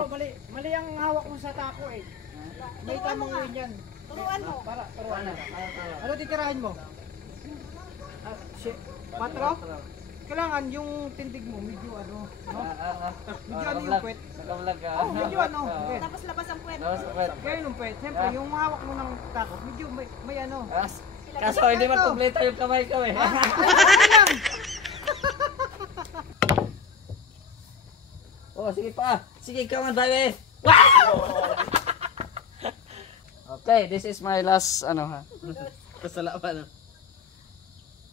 Bro, mali ang hawak mo sa tako eh. May tamang win yan. Turuan mo. Turuan na. Ano titirahin mo? 4? Kailangan yung tindig mo, medyo ano, no? Medyo ano yung puwet. Medyo ano. Okay. Tapos labas ang puwet. Kaya yung puwet. Siyempre, yung hawak mo ng tako, medyo may ano. Kaso hindi magkumpleto yung kamay ko eh. Oh, sige pa. Sige, come on, baby. Wow! Okay, this is my last ano ha. Kasalapan.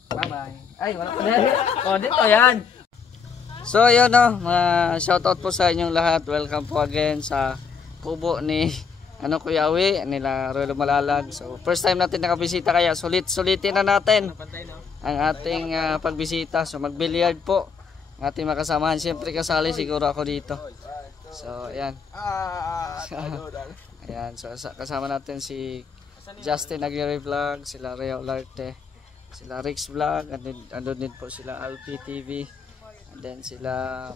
Bye-bye. Ay, wala pa din. Oh, dito yan. So, yun no, shoutout po sa inyong lahat. Welcome po again sa kubo ni Kuya Awi, nila Rolo Malalag. So, first time natin nakabisita kaya sulitin na natin ang ating pagbisita. So, mag-billiard po. Ang ating makasamahan. Siyempre kasali siguro ako dito. So, ayan. Ayan, so kasama natin si Justin Aguirre Vlog, sila Reo Larte, sila Rix Vlog, andun din po sila Alpi TV, and then sila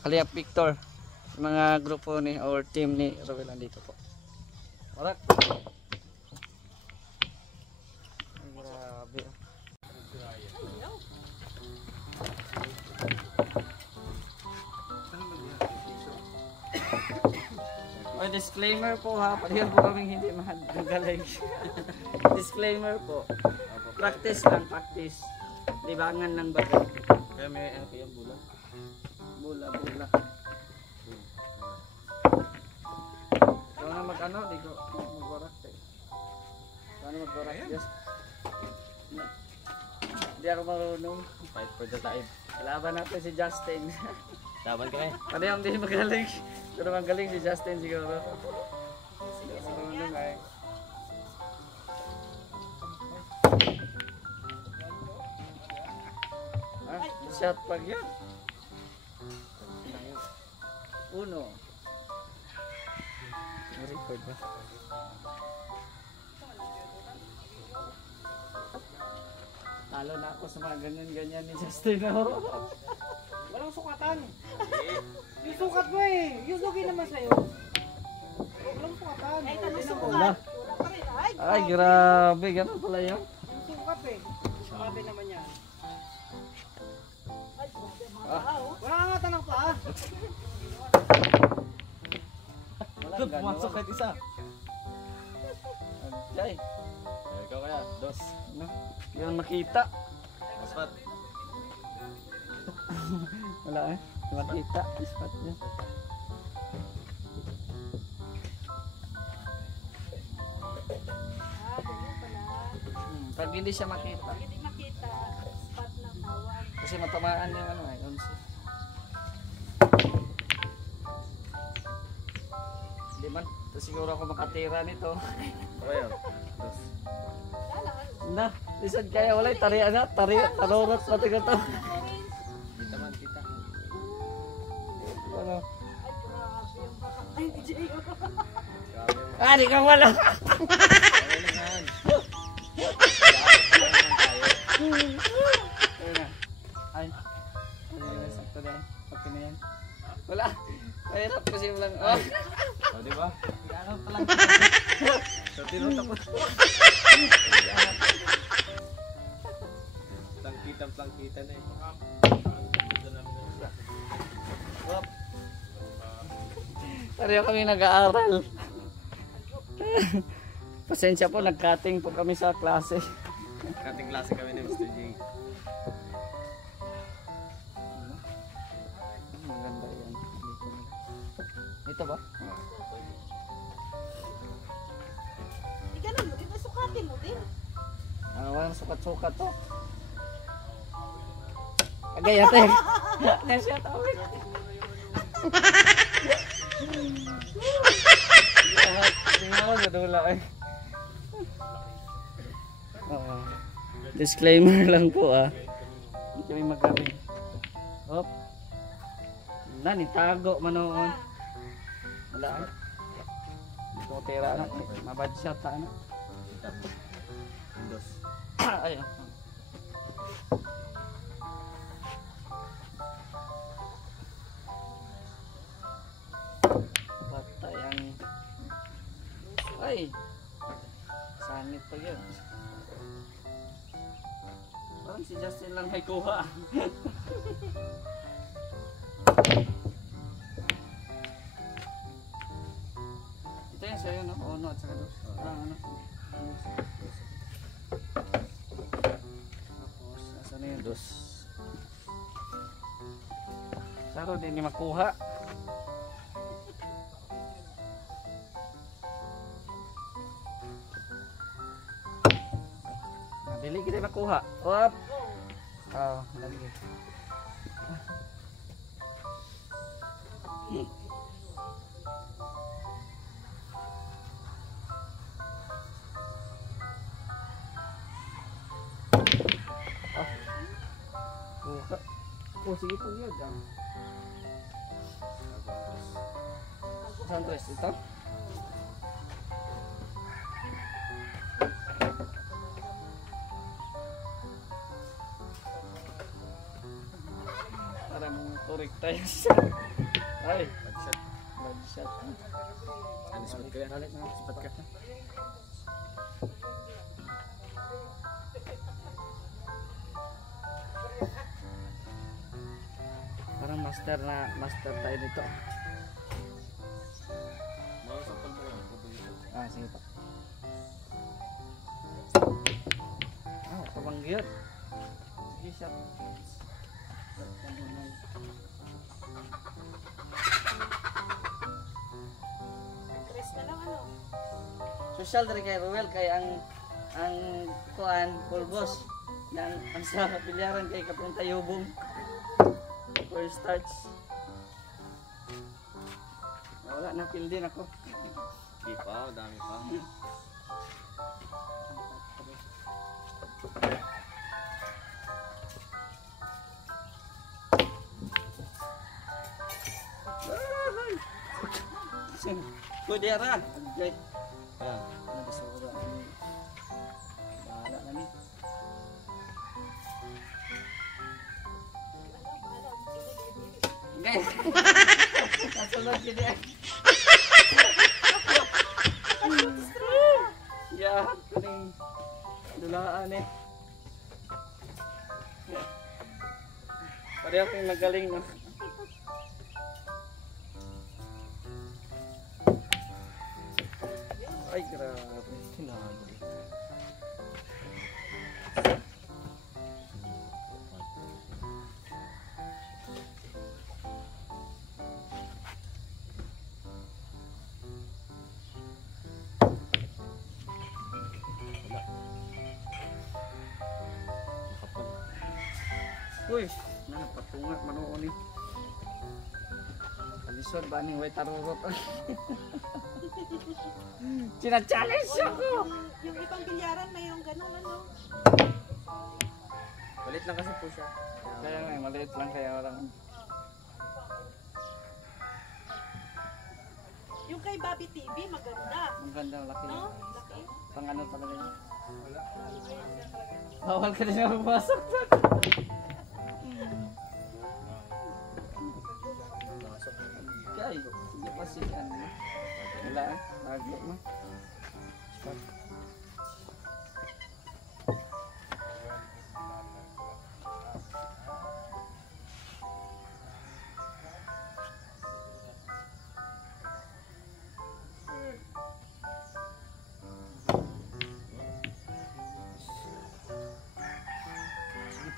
Kaliap Victor, yung mga grupo ni or team ni Roel andito po. Alright. Grabe. Oh, disclaimer po ha, palihan po kaming hindi magaling. Disclaimer po. Practice lang, practice. Libangan lang ba? Kaya may ano kaya bula? Bula. So na mag-ano, di ko mag-warak eh. Ano mag-warak? Yes. Hindi ako marunong. Fight for the time. Kalaban natin si Justin. Laban ka eh. Parehong hindi magaling. Pero magaling si Justin siguro. Sige, marunong ay. Shot pag yan. Uno. Record ba? Talo na ako sa mga ganyan ni Justin. Walang sukatan. Yung sukat mo eh. Yung suki naman sa'yo. Walang sukatan. Ay, tanong sukat. Ay, grabe. Ganun pala yun. Yung sukat eh. Sabi naman yan. Wala nga tanong pa ah. Walang ganun. Pumasok kahit isa. Jay. Ikaw kaya, dos. Ano? Yung makita. Maspat. Wala eh. Makita. Spot niya. Pag hindi siya makita. Hindi makita. Spot na tawag. Kasi matamaan yung ano eh. 11. Hindi man. Siguro ako makatira nito. Okay, dos. Na, lisod kaya walay tarian na. Tarorot pati ko to. Kita man, kita. Ano? Ay, DJ. Ah, di ka wala. Ay, sakto na yan. Okay na yan. Wala. Mahirap kasi lang. Oh. O, di ba? Ano pa lang. So, tinot ako. Plangkita na eh. Pareho kami nag-aaral. Pasensya po, nag-cutting po kami sa klase. Kating klase kami ni Mr. J. Maganda yan. Ito ba? Di ganun mo din. Sukatin mo din. Walang sukat-sukat to. Agay ate. Nesya tawid. Tingnan ko nadula eh. Disclaimer lang po ah. Hindi kami magaling. Hop. Nitago manoon. Wala eh. Ito tira na. Mabad shot na. Dos. Ayun. Ay. Sangit pa yun. Parang si Justin lang may kuha. Ito yan sa'yo, no? Ono at saka dos. Ano? Tapos, asa na yung dos? Saro din ni makuha. Dili kita makuha. Op. Oh, lagi. Kuha. Oh, sige po yun. Santos, ito? Parang turik tayo sa... Ay! Bagshot. Bagshot. Ano, spot ka yan? Balik na. Spot ka. Parang master tayo nito. Mga sampal mo nga. Pabagshot. Ah, sige pa. Ah, kabanggit. Sige, shot. Tres na lang ano. Social dari kay Ruel kay ang kuan pulbos yang ang sa bilyaran kay kapung tayubong. For starts. Wala na feel din ako. Di pa, dami pa. Kudera. Agay. Ayan. Nabasura ni. Bahala na ni. Guys. Kasulod gini. Ya, kuning dulaan eh. Pareho kayong magaling no. Ay, grabe. Tinago. Kapal. Uy, patunga manoon ni. Alisod ba ning way tarurot? China-challenge ako! Yung ibang bilyaran mayroong ganun ano. Balit lang kasi po siya. Kaya nga, maliit lang kaya walang... Yung kay Bobby TV maganda. Ang ganda, laki No? lang. Laki. Pang ano talaga yun. Bawal ka din na pumasok doon. Kay, hindi pa si ano. Wala eh, bago mo.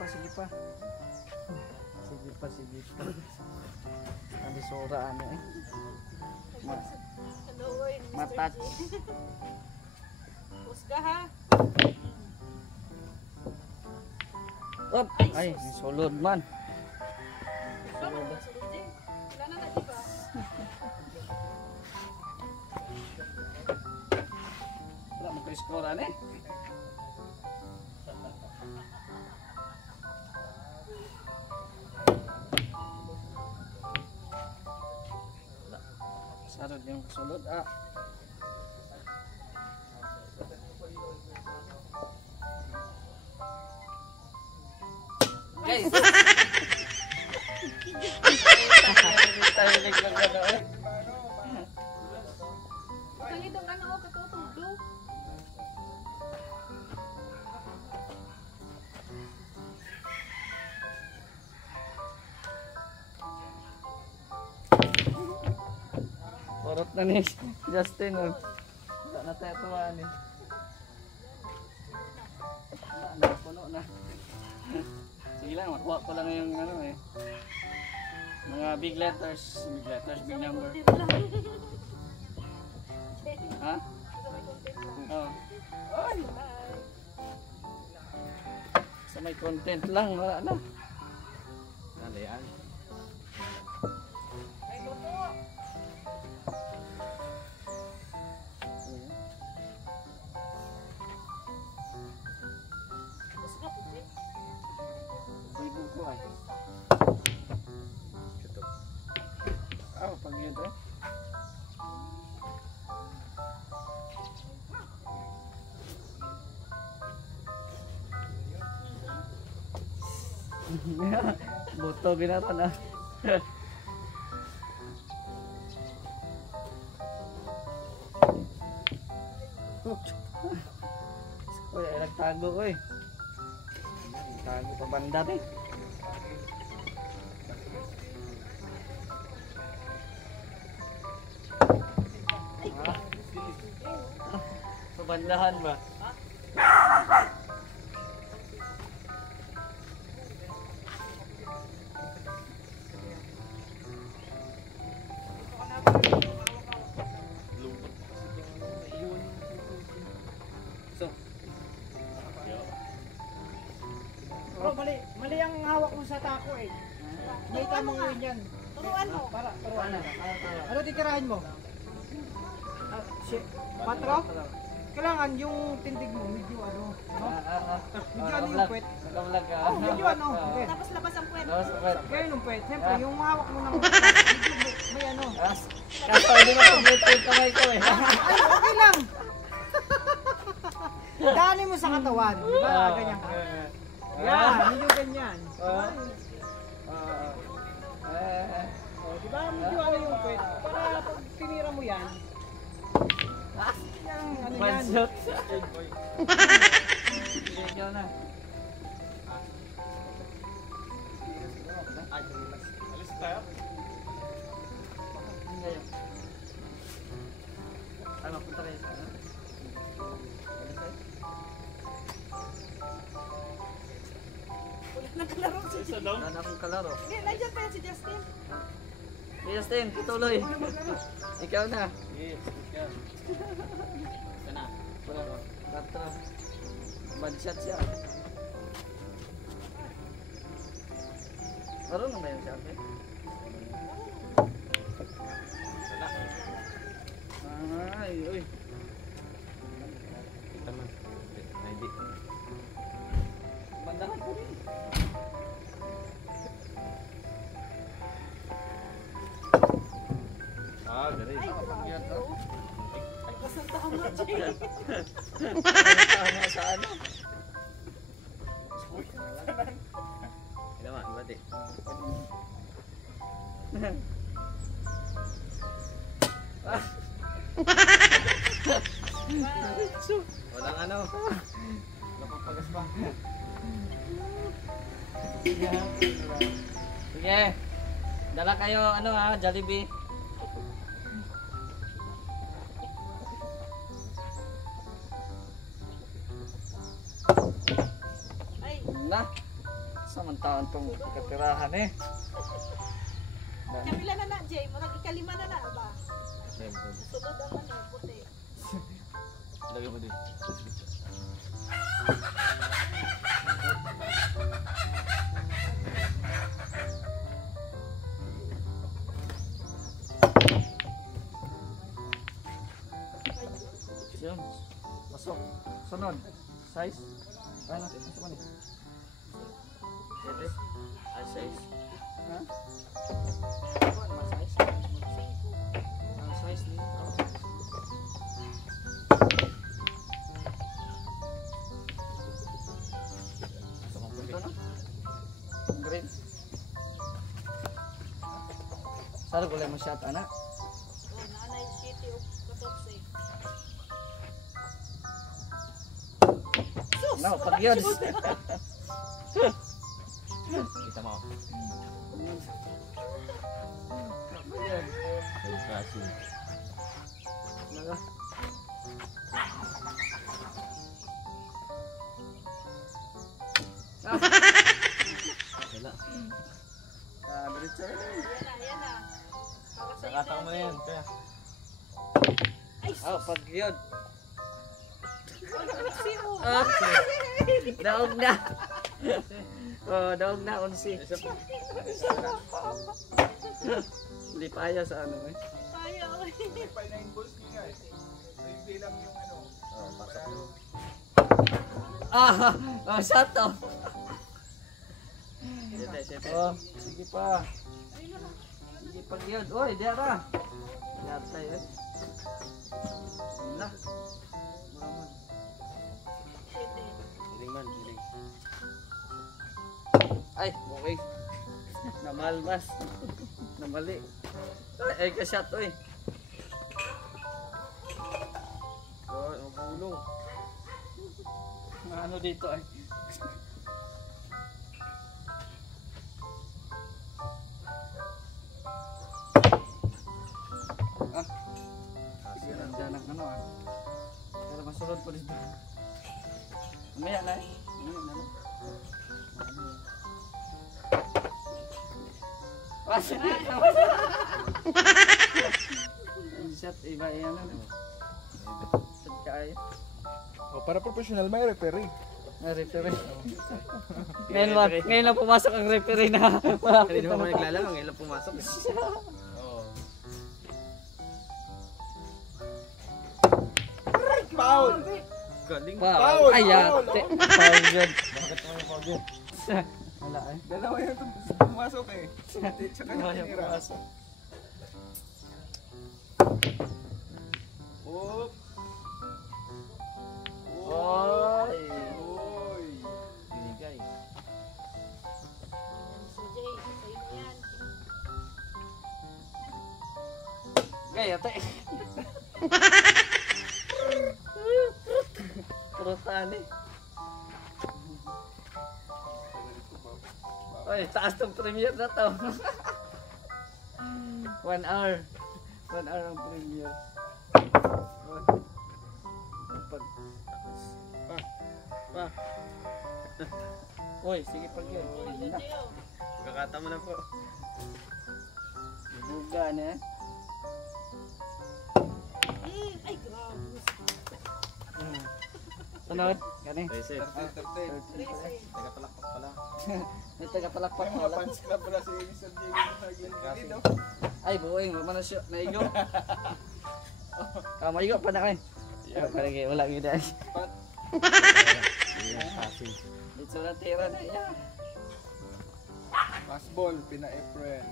Sige pa. Sige pa. Ang sura ano eh. Ano oy, Mr. Matouch. G. Husga ha. Op! Ay, sulod man. Ano ba sulod din? Wala na di ba? Wala mo kayo score ano eh. Sarod yung sulod ah. Guys! Tayo lang gano'n eh. Kalitong ano o katutong. Urot na ni Justin. Oh. Wala na tayo tuwaan eh. Wala na, puno na. Sige lang, makuha ko lang yung ano eh. Mga big letters, big number. Ha? Oh. Ay! Sa may content lang, wala na. Ano yan? May buko ay. Pag yun eh. Boto binatan ah. Uy, ay nagtago ko eh. Tago pa banda eh. Pabandahan ba? Bro, mali ang hawak mo sa tako eh. May tamang yun yan. Turuan mo. Para, turuan na. Ano titirahin mo? Patro? Kailangan yung tindig mo, medyo ano, no? Medyo ano yung puwet? Nakablog ka. Oh, medyo ano. Okay. Tapos labas ang kwento. Tapos kwet. Kaya yung puwet, siyempre yung hawak mo ng medyo may ano. Kaso hindi na complete yung kamay ko eh. Ay, okay lang. Daanin mo sa katawan. Di ba? Ganyan ka. Yan, medyo ganyan. Oh, di ba? Medyo ano yung puwet? Para pag tinira mo yan, ano One yan? shot. Ikaw na. Alis tayo? Ano kayo? Ay, mapunta kayo sa ano? Alis tayo? Wala nang kalaro si Justin. Wala na akong kalaro. Hindi, nandiyan pa yan si Justin. Justin, tutuloy. Ikaw na. Yes, ikaw. Sana. Wala ba? Tatlo. Bad shot siya. Marunong ba yun siya? Okay? Ay, uy. Kita man. Hindi. Bandahan ko rin. Ah, dari. Ay, Yan to. ay, basang tama, Jay. Tama sa ano? Ila man, bati. Walang ano. Napapagas pa. Sige. Dala kayo ano ha, Jollibee. Ay, Na. Samantaon tong katirahan eh. kabila na na, Jay. Murag ikalima na na, ba? Siyempre. Sunod ang ano, puti. Lagay mo din. Yun. Pasok. Sunod. Size. Ano? Pasok mo ni. Pwede? Ay, size. Ha? Ano naman size? Ang size ni. Ito na. Green. Saro ko lang mo shot anak. Oh, naanay city of Katotse. No, pag yun. Kita mo. Ay, kasi. Naka. Wala. Diretso rin. Yan na. Para sa Nakatang mo na yan. Kaya. Oh, pag yun. Sino? Ah, daog na. Oh, daog na, unsi. Isa pa. Hindi pa ayaw sa ano eh. Ayaw. Oh, pasok mo. Ah, oh, sato. Siyete, siyete. Oh, sige pa. Sige pag yun. Oy, diara. Diara tayo eh. Wala. Muraman. Hiling man, hiling. Ay, okay. Namalmas. Namali. Ay, kasyat to eh. Oh, magulong. Ano dito ay. Ah, ganda ng ano ah. Pero masunod po dito. Mamaya na eh. Mamaya na lang. Ang shot, iba yan ano. Shot kaya. Oh, para professional may referee. Referee. Ngayon lang pumasok ang referee na Hindi naman mo naglalaro, ngayon lang pumasok. Oo. Foul! Galing. Foul! Ay, Foul! ate. Foul yun. Bakit naman yung foul yun? Wala eh. Dalawa yung pumasok eh. Tsaka Wala yung yung tinira. pumasok. Oop! Oy! Oy! Binigay. Si Jay, sa'yo na yan. Gaya, ate. Purutan eh. Oy, taas tong premiere na to. 1 hour. 1 hour ang premiere. Pag... Pa. Oy, sige pag yun. Oh, Sige yun, na. Jay, oh. Kakata mo na po. Buga na eh. Ay, grabe. Sunod. Gani. Reset. 13. Tagapalakpak pala. May tagapalakpak May na mga lang. fans club pala si Mr. Jamie no? Ay, buoy. Mamanasyo. Naigo. Maigo pa na kayo. Parang wala gina. Passing. Dito na tira na yan. Fastball, pina-Efren.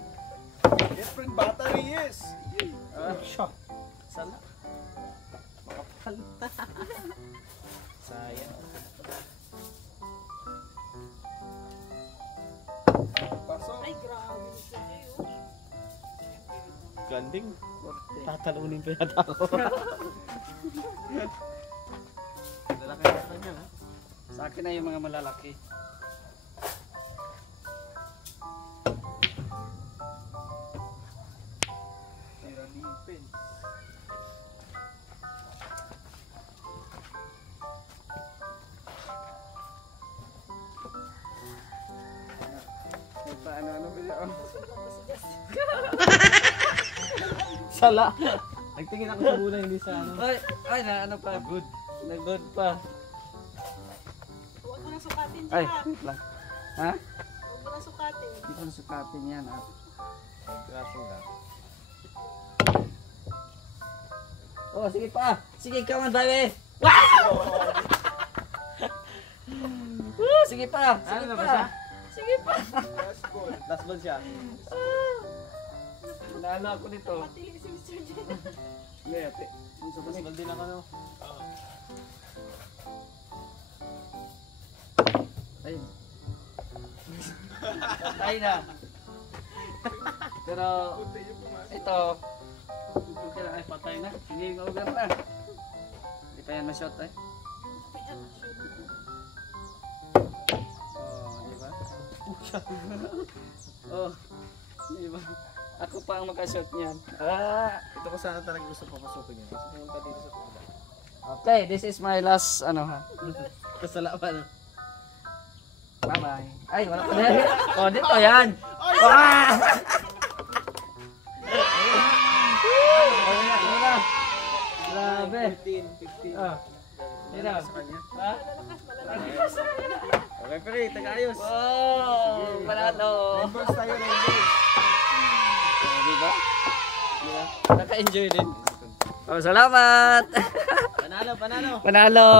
Efren Battery, yes! Sala. Makapal. Sayang. Pasok. Ay, grabe. Si Jay, oh. Ganding. Korte. Tatalunin pa yata ako. Lalaki na kanya, ha? Sa akin na yung mga malalaki. Tira defense. May pa ano video. Sala. Nagtingin ako sa bola, hindi sa ano. Ay, na ano pa. Good. Nag-good pa. Huwag mo na sukatin, Ay, Jay. wait lang. Ha? Huwag mo na sukatin. Hindi ko nasukatin yan ha. Grasong lang. Oh, sige pa. Sige, come on, baby. Wow! Woo, sige pa. Sige Ano na ba pa. siya? Sige pa. Last ball. Last ball siya. Nalo ako nito. Patili si Mr. Jay. Hindi, ate. Ang sa Last ball din ako, no? Ay. Patay na. Pero ito, okay lang, ay patay na. Hindi yung over na. Hindi pa yan ma-shot eh. Oh, di ba? Oh, di ba? Ako pa ang makashot niyan. Ito ko sana talaga gusto papasukin yun. Kasi pumunta dito sa pula. Okay, this is my last ano ha. Ito sa laban. Bye-bye. Ay, wala pa na. Oh, dito yan. Ah! Grabe. 15. Ah. Dito. Ha? Okay, pre, tagaayos. Wow, panalo. Members tayo, members. Diba? Naka-enjoy din. Oh, salamat. Panalo. Panalo.